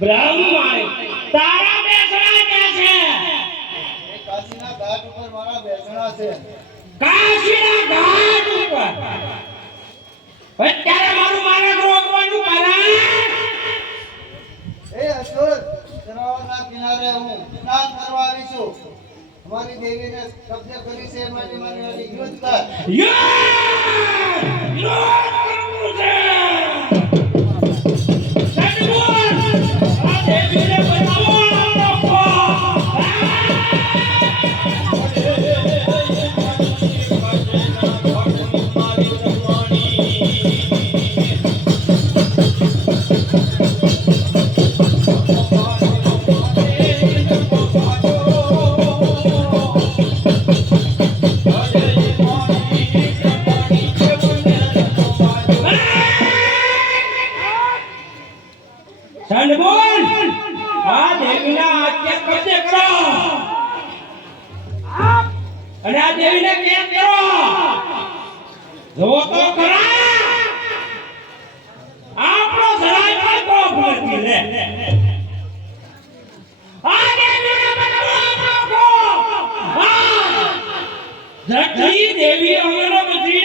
બ્રહ્માય તારા બેસણા ક્યાં છે? કાશીના ઘાટ ઉપર મારા બેસણા છે. કાશીના ઘાટ ઉપર અત્યારે મારું મારા રોકવાનું કારણ એ અસુર સરોવરના કિનારે હું સ્નાન કરવા આવી છું. અમારી દેવીને કબજે કરી છે માટે મારી યુદ્ધ કર. યુદ્ધ કરવું છે. સદગુણ આ દેવીને બનાવો આપો. સદગુણ આ દેવીના હાથે કબજે કરો અને આ દેવીને કેમ કરો જો તો ખરા આપણો જરાય પણ કોપ નથી લે આ દેવીને બનાવો આપણો કોપ જટલી દેવી અમરો બધી